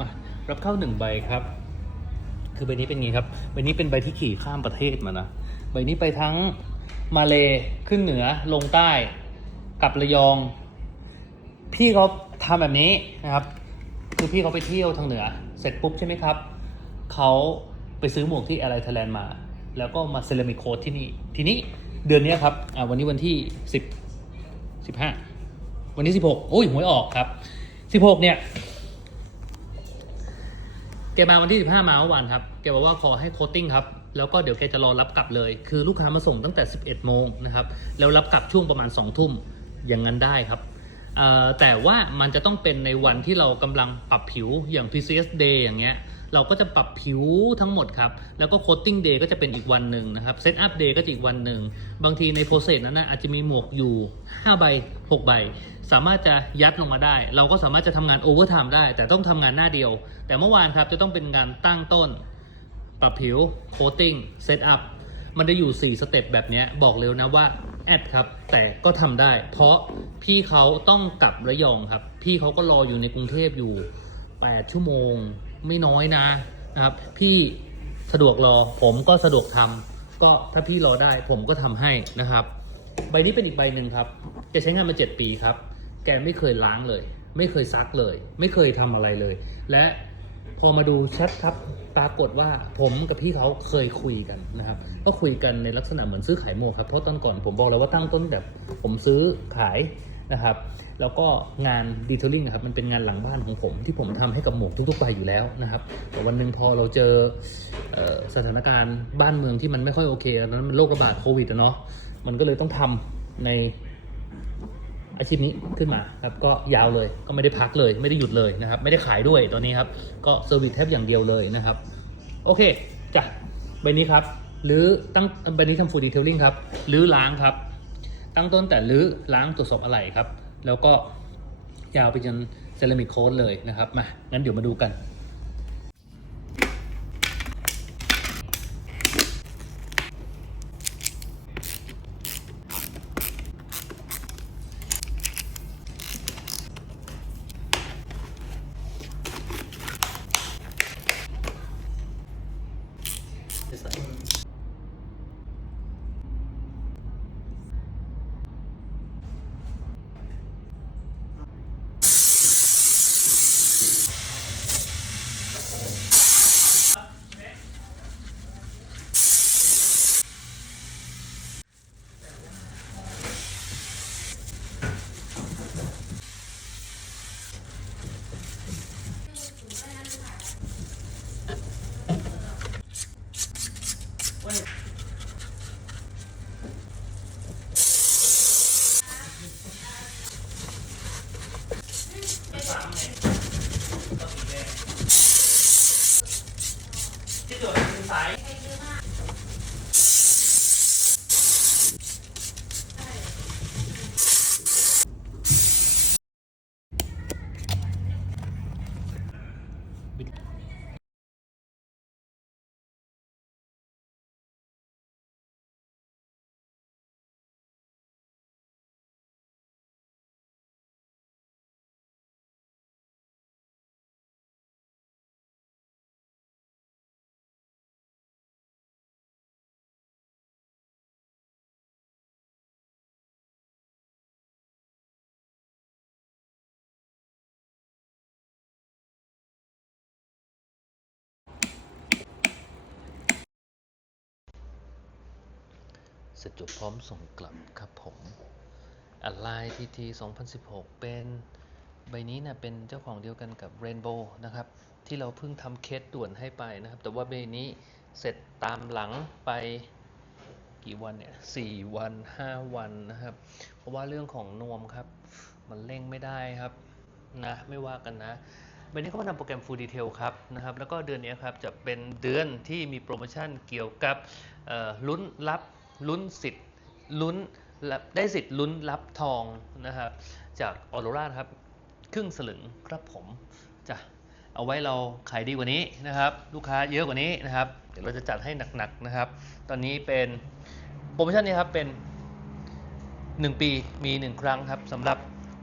มารับเข้าหนึ่งใบครับ คือใบนี้เป็นไงครับ ใบนี้เป็นใบที่ขี่ข้ามประเทศมานะ ใบนี้ไปทั้งมาเลขึ้นเหนือลงใต้กลับระยอง พี่เขาทำแบบนี้นะครับ คือพี่เขาไปเที่ยวทางเหนือ เสร็จปุ๊บใช่ไหมครับ เขาไปซื้อหมวกที่อะไรไทยแลนด์มา แล้วก็มาเซรามิกโค้ดที่นี่ ทีนี้เดือนนี้ครับ อ่าวันนี้วันที่สิบสิบห้าวันนี้สิบหกโอ้ยหวยออกครับสิบหกเนี่ย แกมาวันที่ 15 มาเมื่อวานครับ แกบอกว่าขอให้โคตติ้งครับ แล้วก็เดี๋ยวแกจะรอรับกลับเลย คือลูกค้ามาส่งตั้งแต่ 11 โมงนะครับ แล้วรับกลับช่วงประมาณ 2 ทุ่ม อย่างนั้นได้ครับ แต่ว่ามันจะต้องเป็นในวันที่เรากำลังปรับผิวอย่าง PCS Day อย่างเงี้ย เราก็จะปรับผิวทั้งหมดครับ แล้วก็ Coating Day ก็จะเป็นอีกวันหนึ่งนะครับ Set Up Day ก็จะอีกวันหนึ่ง บางทีในโปรเซสนั้นนะอาจจะมีหมวกอยู่ 5 ใบ 6 ใบ สามารถจะยัดลงมาได้ เราก็สามารถจะทำงานโอเวอร์ไทม์ได้ แต่ต้องทำงานหน้าเดียว แต่เมื่อวานครับจะต้องเป็นการตั้งต้น ปรับผิวโคตติ้งเซตอัพมันจะอยู่ 4 สเต็ปแบบนี้บอกเร็วนะว่าแอดครับ แต่ก็ทำได้ เพราะพี่เขาต้องกลับระยองครับ พี่เขาก็รออยู่ในกรุงเทพอยู่ 8 ชั่วโมง ไม่น้อยนะนะครับ พี่สะดวกรอผมก็สะดวกทำก็ถ้าพี่รอได้ผมก็ทำให้นะครับ ใบนี้เป็นอีกใบหนึ่งครับแกใช้งานมา 7 ปีครับ แกไม่เคยล้างเลย ไม่เคยซักเลย ไม่เคยทำอะไรเลย และพอมาดูชัดครับปรากฏว่าผมกับพี่เขาเคยคุยกันนะครับ ก็คุยกันในลักษณะเหมือนซื้อขายหมครับเพราะตอนก่อนผมบอกแล้วว่าตั้งต้นแบบผมซื้อขาย นะครับ แล้วก็งานดีเทลลิ่งนะครับมันเป็นงานหลังบ้านของผม ที่ผมทำให้กับหมวกทุกๆใบอยู่แล้วนะครับแต่วันหนึ่งพอเราเจอเอสถานการณ์บ้านเมืองที่มันไม่ค่อยโอเคนนั้นมันโรคระบาดโควิดอะเนาะมันก็เลยต้องทำในอาชีพนี้ขึ้นมาครับก็ยาวเลยก็ไม่ได้พักเลย ไม่ได้หยุดเลยนะครับ ไม่ได้ขายด้วยตอนนี้ครับ ก็เซอร์วิสแทบอย่างเดียวเลยนะครับ โอเคจ้ะใบนี้ครับหรือตั้งใบนี้ทำฟูดดีเทลลิ่งครับหรือล้างครับ ตั้งต้นแต่รื้อล้างตรวจสอบอะไหล่ครับ แล้วก็ยาวไปจนเซรามิกโค้ดเลยนะครับ มา งั้นเดี๋ยวมาดูกัน ที่ตรวจเป็นสาย เสร็จจบพร้อมส่งกลับครับผมอะไรทีที2016 เป็นใบนี้นะเป็นเจ้าของเดียวกันกับ Rainbow นะครับ ที่เราเพิ่งทำเคสด่วนให้ไปนะครับ แต่ว่าใบนี้เสร็จตามหลังไปกี่วันเนี่ยสี่วัน5วันนะครับ เพราะว่าเรื่องของนวมครับ มันเร่งไม่ได้ครับนะไม่ว่ากันนะวันนี้เขามาทำโปรแกรม Full Detail ครับนะครับ แล้วก็เดือนนี้ครับจะเป็นเดือนที่มีโปรโมชั่นเกี่ยวกับลุ้นรับ ลุ้นสิทธิ์ลุ้นได้สิทธิ์ลุ้นรับทองนะครับจากออโรราครับ ครึ่งสลึงครับผมจะเอาไว้เราขายดีกว่านี้นะครับ ลูกค้าเยอะกว่านี้นะครับ เดี๋ยวเราจะจัดให้หนักๆนะครับ ตอนนี้เป็นโปรโมชั่นนี้ครับเป็น 1 ปีมี 1 ครั้งครับสำหรับ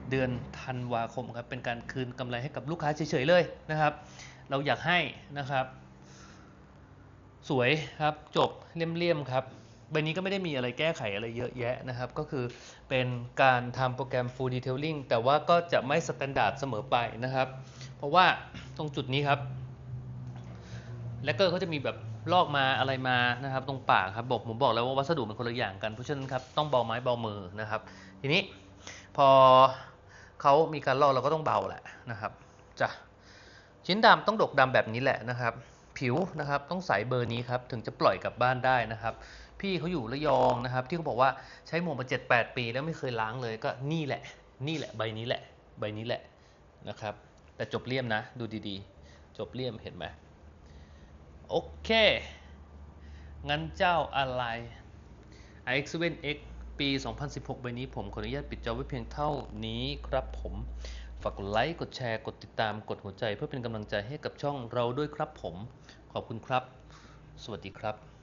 เดือนธันวาคมครับเป็นการคืนกำไรให้กับลูกค้าเฉยๆเลยนะครับ เราอยากให้นะครับ สวยครับจบเลี่ยมๆครับ ใบนี้ก็ไม่ได้มีอะไรแก้ไขอะไรเยอะแยะนะครับ ก็คือเป็นการทำโปรแกรม Full Detailing แต่ว่าก็จะไม่สแตนดาร์ดเสมอไปนะครับ เพราะว่าตรงจุดนี้ครับแลกเกอร์เขาจะมีแบบลอกมาอะไรมานะครับ ตรงปากครับบอกผมบอกแล้วว่าวัสดุมันคนละอย่างกันเพราะฉะนั้นครับต้องเบาไม้เบามือนะครับ ทีนี้พอเขามีการลอกเราก็ต้องเบาแหละนะครับจ้ะชิ้นดำต้องดกดำแบบนี้แหละนะครับ ผิวนะครับต้องใสเบอร์นี้ครับถึงจะปล่อยกลับบ้านได้นะครับ พี่เขาอยู่ระยองนะครับ ที่เขาบอกว่าใช้หมวกมา 7-8 ปีแล้วไม่เคยล้างเลยก็นี่แหละ นี่แหละใบนี้แหละ ใบนี้แหละนะครับ แต่จบเลี่ยมนะ ดูดีๆ จบเลี่ยมเห็นไหมโอเคงั้นเจ้าอะไร iX7X ปี 2016 ใบนี้ผมขออนุญาตปิดจอไว้เพียงเท่านี้ครับผม ฝากกดไลค์ กดแชร์ กดติดตาม กดหัวใจเพื่อเป็นกำลังใจให้กับช่องเราด้วยครับผม ขอบคุณครับ สวัสดีครับ